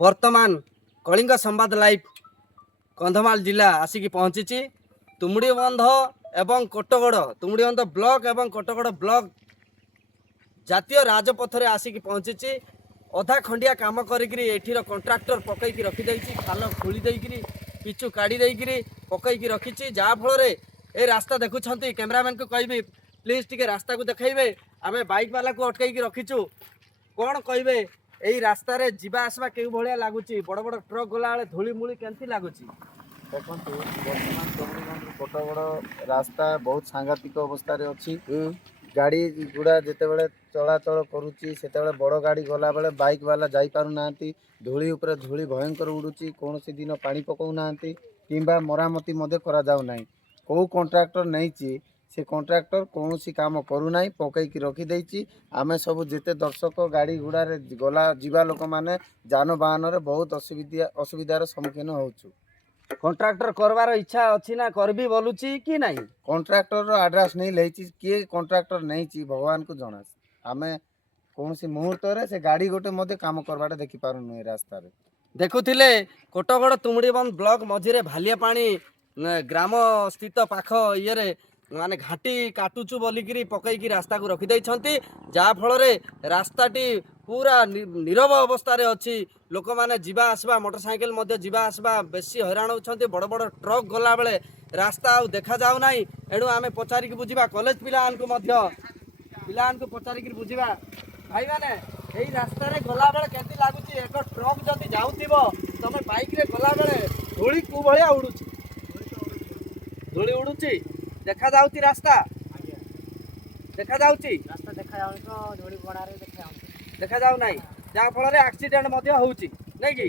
वर्तमान कलिंग संवाद लाइव कंधमाल जिला आसिक पहुँची तुमुड़ीबंध एवं कोटगड़ तुमुड़ीबंध ब्लॉक एवं कोटगड़ ब्लॉक जातीय राजपथ में आसिक पहुँची अधा खंडिया काम कर कंट्राक्टर पकईकी रखी खाल खोली पिचु काढ़ी पकईकी रखी जहाँफल ए रास्ता देखुं कैमरामैन को कहि प्लीज टिके रास्ता को देखेबे आम बाइक वाला को अटकईकी रखीचु कौन कहे यही रास्तार जीवा आसवा के भाया लगुच बड़ बड़ ट्रक गला बेले धूलीमूली केमती लगुच देखो बर्तमान तुमुड़ीबंध कोटगड़ रास्ता बहुत सांघातिक अवस्था अच्छी गाड़ी गुड़ा जिते बड़े चलाचल करुच्ची से बड़ गाड़ी गला बेले बाइक वाला जाई पारु नांती धूली उपरे धूली भयंकर उड़ुची कौन दिन पानी पकाऊ नांती किंबा मरामती मध्य करा जाऊ नाही को कंट्राक्टर नहीं से कंट्राक्टर कौन काम करूना पकईकी रखी आमे सब जिते दर्शक गाड़ी गुड़ा गला जीवा लोक मैंने जानवाहन बहुत असुविधार सम्मुखीन होचु कंट्राक्टर करवार इच्छा अच्छी ना करबी बोलुची कि नहीं कंट्राक्टर आड्रेस नहीं लेची किए कंट्राक्टर नहीं भगवान को जना आमे कौन सी मुहूर्त से गाड़ी गोटे मध्य काम करवाटा देखी पारुनु रास्ता रे देखुथिले कोटगड़ तुमुड़ीबंध ब्लॉक मझिरे भालिया पानी ग्राम स्थित पाख ये माने घाटी काटुचु बोलिकी पकईकी रास्ता को रखी जहाँफल रास्ताटी पूरा नीरव अवस्था रे अच्छी लोक मैंने जीवा आसवा मोटरसाइकेल मध्य जीवा आसवा बेसी हैरान होती बड़ बड़ ट्रक गला बेले रास्ता आउ देखा जाऊ ना एणु आम पचारिक बुझा कॉलेज पिला पचारिक बुझा भाई मैंने यही रास्ता रे गला बेले केमती लगुच एक ट्रक जदि जाऊथिबो तमे बाइक रे गला बेले धूली कु भलिया उडुची धूली उडुची देखा जाउची रास्ता देखा जाउची रास्ता देखा जाउनी तो धूली बणारे देखा जाऊ ना जहाँ फल एक्सीडेंट होउची नहीं कि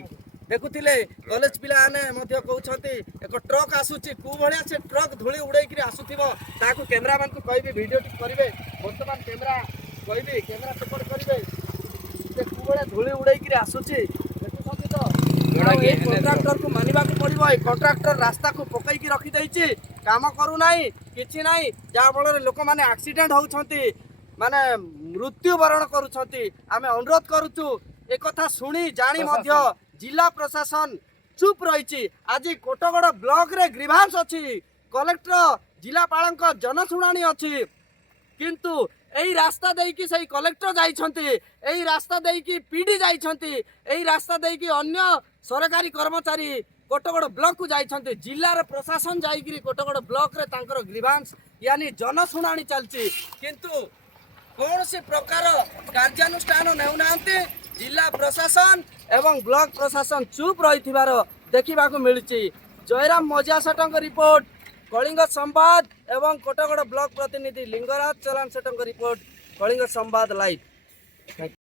देखुथिले कॉलेज पिला ने कहते एक ट्रक आसूची कु भलिया से ट्रक धूली उड़ाई आसुथिबो ताकू कैमरामैन को कहबे वीडियो टिक करिवे वर्तमान कैमरा कहबे कैमरा सपोर्ट करिवे से कु भलिया धूली उड़ाई आसुची देखुछथि तो कंट्राक्टर को मानिबा को पड़िबो ए कंट्राक्टर रास्ता को पकईकी रखी दैछि काम करू नाही किछि नाही जहाँ फल लोक माने एक्सीडेंट होउछंती माने मृत्युवरण करुछंती आमे अनुरोध करुचु एक कथा सुनी जानी मध्य जिला प्रशासन चुप रही आज कोटगड़ ब्लॉक रे ग्रीभांस अच्छी कलेक्टर जिलापाल जनशुणाणी अच्छी किंतु यही रास्ता देकी सही कलेक्टर जाइछंती यही रास्ता देकी पीडी जाइछंती यही रास्ता देकी अन्य सरकारी कर्मचारी कोटगड़ ब्लॉक को जाइछंती जिलार प्रशासन जाइकरी कोटगड़ ब्लॉक रे तांकर ग्रीभांस यानी जनशुणाणी चलची किंतु कौन सी प्रकार कार्यानुष्ठान नेउना जिला प्रशासन एवं ब्लॉक प्रशासन चुप रही देखा मिलूँ जयराम मजिया रिपोर्ट कलिंग संवाद एवं कोटगड़ ब्लॉक प्रतिनिधि लिंगराज चलान सेठ रिपोर्ट कलिंग संवाद लाइव।